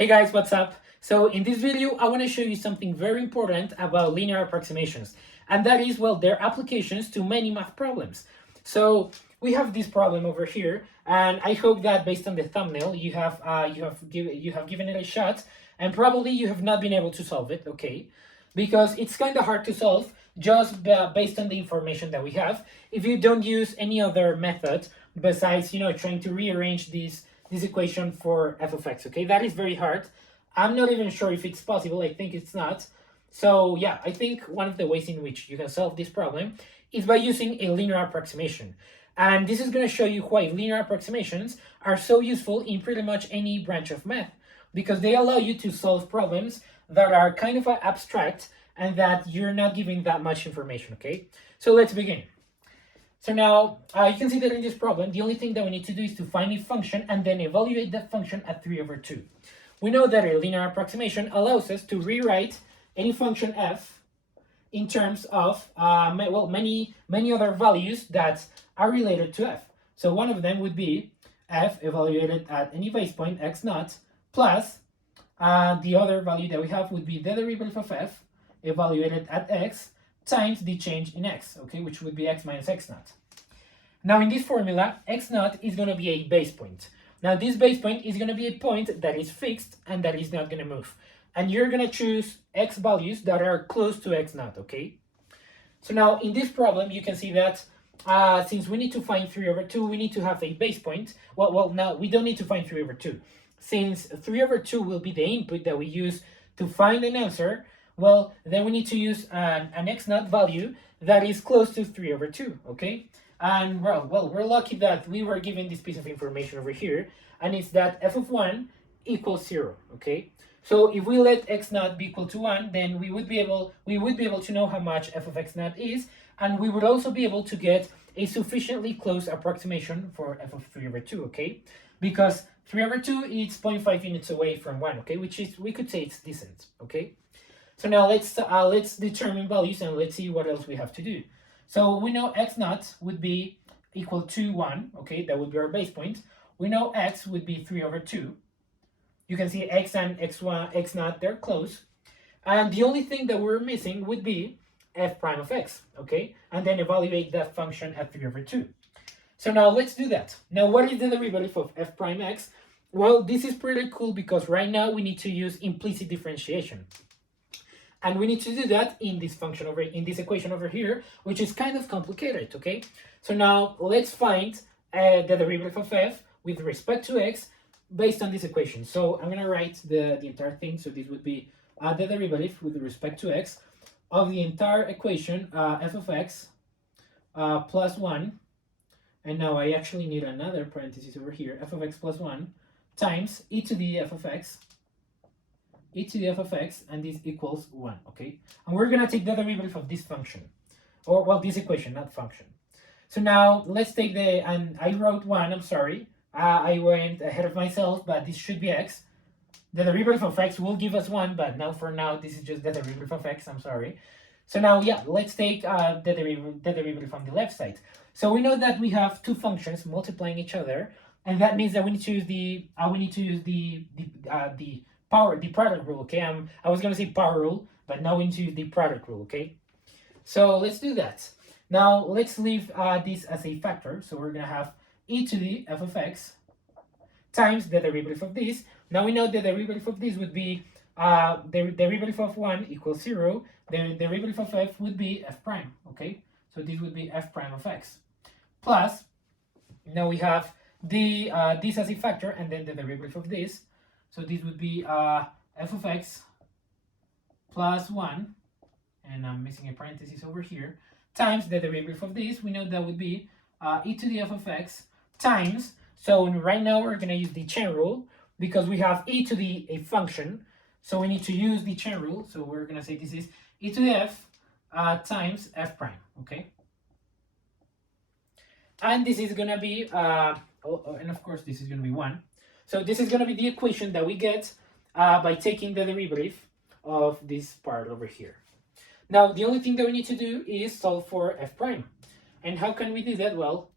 Hey guys, what's up? So in this video, I want to show you something very important about linear approximations, and that is, well, their applications to many math problems. So we have this problem over here, and I hope that based on the thumbnail, you have given it a shot, and probably you have not been able to solve it, okay? Because it's kind of hard to solve just based on the information that we have. If you don't use any other method besides, trying to rearrange this equation for f of x, okay? That is very hard. I'm not even sure if it's possible. I think it's not. So yeah, I think one of the ways in which you can solve this problem is by using a linear approximation. And this is going to show you why linear approximations are so useful in pretty much any branch of math, because they allow you to solve problems that are kind of abstract and that you're not giving that much information, okay? So let's begin. So now you can see that in this problem, the only thing that we need to do is to find a function and then evaluate that function at 3/2. We know that a linear approximation allows us to rewrite any function f in terms of, many other values that are related to f. So one of them would be f evaluated at any base point x naught plus the other value that we have would be the derivative of f evaluated at x times the change in x, okay, which would be x minus x naught. Now in this formula, x naught is going to be a base point. Now this base point is going to be a point that is fixed and that is not going to move. And you're going to choose x values that are close to x naught, okay? So now in this problem, you can see that since we need to find 3/2, we need to have a base point. Well, now we don't need to find 3/2. Since 3/2 will be the input that we use to find an answer, well, then we need to use an x naught value that is close to 3/2, okay? And well, we're lucky that we were given this piece of information over here, and it's that f of 1 equals 0, okay? So if we let x naught be equal to 1, then we would be able to know how much f of x naught is, and we would also be able to get a sufficiently close approximation for f of 3/2, okay? Because 3/2 is 0.5 units away from 1, okay? Which is, we could say it's decent, okay? So now let's determine values and let's see what else we have to do. So we know x naught would be equal to 1, okay? That would be our base point. We know x would be 3/2. You can see x and x1, x naught, they're close. And the only thing that we're missing would be f prime of x, okay? And then evaluate that function at 3/2. So now let's do that. Now what is the derivative of f prime x? Well, this is pretty cool because right now we need to use implicit differentiation. And we need to do that in this function in this equation over here, which is kind of complicated, okay? So now let's find the derivative of f with respect to x based on this equation. So I'm gonna write the entire thing. So this would be the derivative with respect to x of the entire equation, f of x plus 1. And now I actually need another parenthesis over here, f of x plus 1 times e to the f of x, and this equals 1, okay? And we're going to take the derivative of this function, or, well, this equation, not function. So now let's take and I wrote 1, I'm sorry. I went ahead of myself, but this should be x. The derivative of x will give us 1, but now for now, this is just the derivative of x, I'm sorry. So now, yeah, let's take the derivative on the left side. So we know that we have two functions multiplying each other, and that means that we need to use the product rule, okay? I was gonna say power rule, but now we need to use the product rule, okay? So let's do that. Now let's leave this as a factor. So we're gonna have e to the f of x times the derivative of this. Now we know the derivative of this would be the derivative of 1 equals 0. The derivative of f would be f prime, okay? So this would be f prime of x. Plus, now we have this as a factor, and then the derivative of this. So this would be f of x plus 1, and I'm missing a parenthesis over here, times the derivative of this. We know that would be e to the f of x times, so right now we're going to use the chain rule because we have e to the a function, so we need to use the chain rule. So we're going to say this is e to the f times f prime, okay? And this is going to be, and of course this is going to be 1. So this is going to be the equation that we get by taking the derivative of this part over here. Now, the only thing that we need to do is solve for f prime. And how can we do that? Well,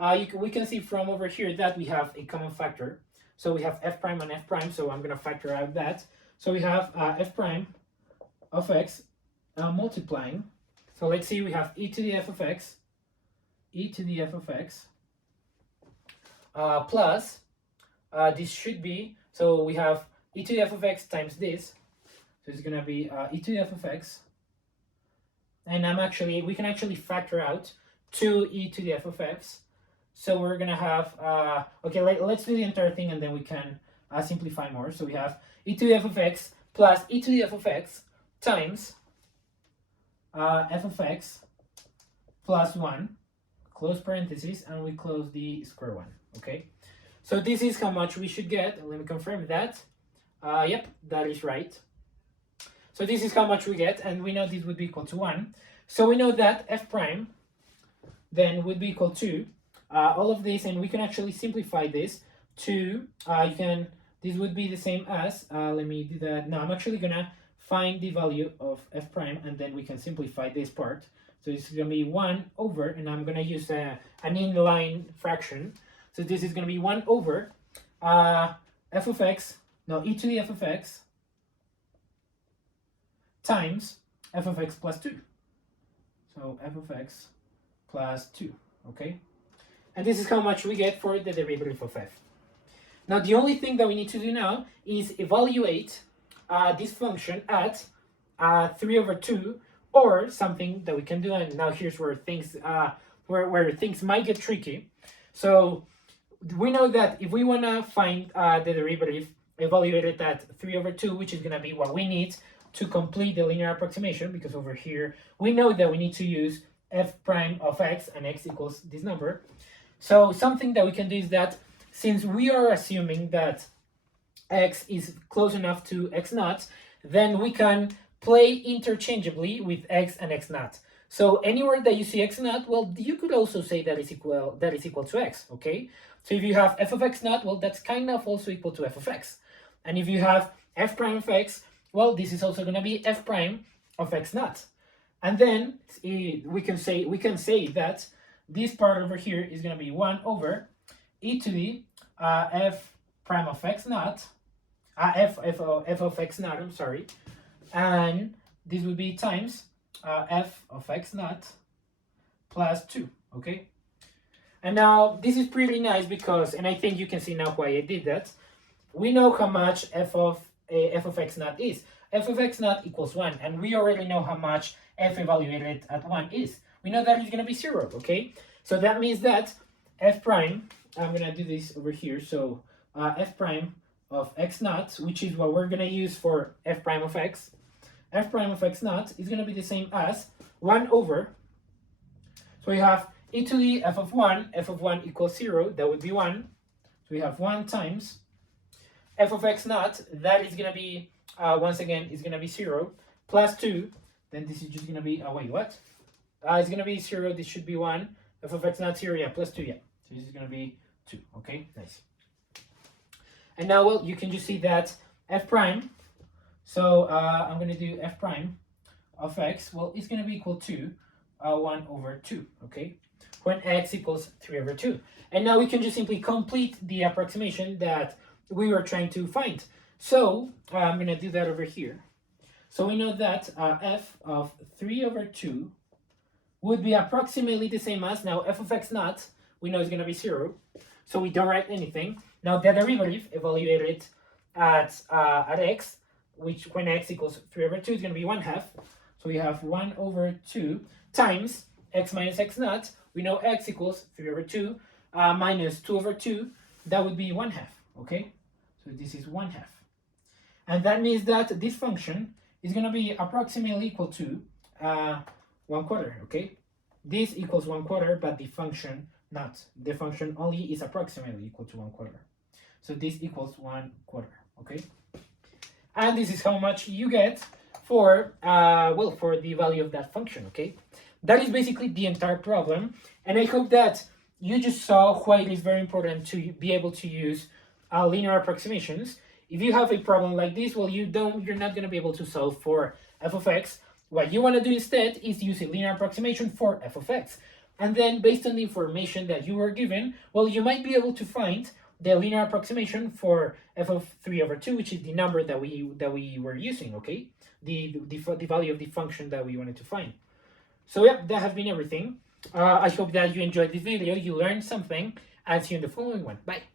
we can see from over here that we have a common factor. So we have f prime and f prime, so I'm going to factor out that. So we have f prime of x multiplying. So let's see, we have e to the f of x, plus, this should be, so we have e to the f of x times this. So it's going to be e to the f of x. And we can actually factor out 2e to the f of x. So we're going to have, okay, let's do the entire thing and then we can simplify more. So we have e to the f of x plus e to the f of x times f of x plus 1, close parentheses, and we close the square one, okay? So this is how much we should get. Let me confirm that. Yep, that is right. So this is how much we get, and we know this would be equal to 1. So we know that f prime then would be equal to all of this, and we can actually simplify this to, this would be the same as, let me do that. No, I'm actually gonna find the value of f prime, and then we can simplify this part. So this is gonna be 1 over, and I'm gonna use an inline fraction. So this is gonna be 1 over f of x, no, e to the f of x times f of x plus 2. So f of x plus 2, okay? And this is how much we get for the derivative of f. Now, the only thing that we need to do now is evaluate this function at 3 over 2, or something that we can do, and now here's where things, where things might get tricky. So we know that if we want to find the derivative evaluated at 3 over 2, which is going to be what we need to complete the linear approximation, because over here we know that we need to use f prime of x, and x equals this number. So something that we can do is that, since we are assuming that x is close enough to x naught, then we can play interchangeably with x and x naught. So anywhere that you see x naught, well, you could also say that is equal to x, okay? So if you have f of x naught, well, that's kind of also equal to f of x. And if you have f prime of x, well, this is also going to be f prime of x naught. And then we can say that this part over here is going to be 1 over e to the f prime of x naught, f of x naught, I'm sorry, and this would be times f of x naught plus 2, okay? And now this is pretty nice because, and I think you can see now why I did that, we know how much f of x naught is. F of x naught equals 1, and we already know how much f evaluated at 1 is. We know that it's going to be 0, okay? So that means that f prime, I'm going to do this over here, so f prime of x naught, which is what we're going to use for f prime of x naught is going to be the same as 1 over, so we have e to the f of 1 equals 0, that would be 1, so we have 1 times f of x naught, that is going to be, once again, is going to be 0, plus 2, then this is just going to be, wait, what? It's going to be 0, this should be 1, f of x naught 0, yeah, plus 2, yeah, so this is going to be 2, okay, nice. And now, well, you can just see that f prime, so I'm going to do f prime of x, well, it's going to be equal to 1 over 2, okay, when x equals 3 over 2. And now we can just simply complete the approximation that we were trying to find. So I'm going to do that over here. So we know that f of 3 over 2 would be approximately the same as, now f of x naught, we know is going to be 0, so we don't write anything. Now the derivative evaluated at x, which when x equals 3 over 2 is going to be 1/2. So we have 1 over 2 times x minus x naught. We know x equals 3 over 2 minus 2 over 2. That would be 1/2, okay? So this is 1/2. And that means that this function is going to be approximately equal to 1/4, okay? This equals 1/4, but the function not. The function only is approximately equal to 1/4. So this equals 1/4, okay? And this is how much you get for, well, for the value of that function, okay? That is basically the entire problem. And I hope that you just saw why it is very important to be able to use linear approximations. If you have a problem like this, well, you're not going to be able to solve for f of x. What you want to do instead is use a linear approximation for f of x. And then based on the information that you were given, well, you might be able to find the linear approximation for f of 3 over 2, which is the number that we were using, okay? The value of the function that we wanted to find. So yeah, that has been everything. I hope that you enjoyed this video, you learned something, and see you in the following one. Bye.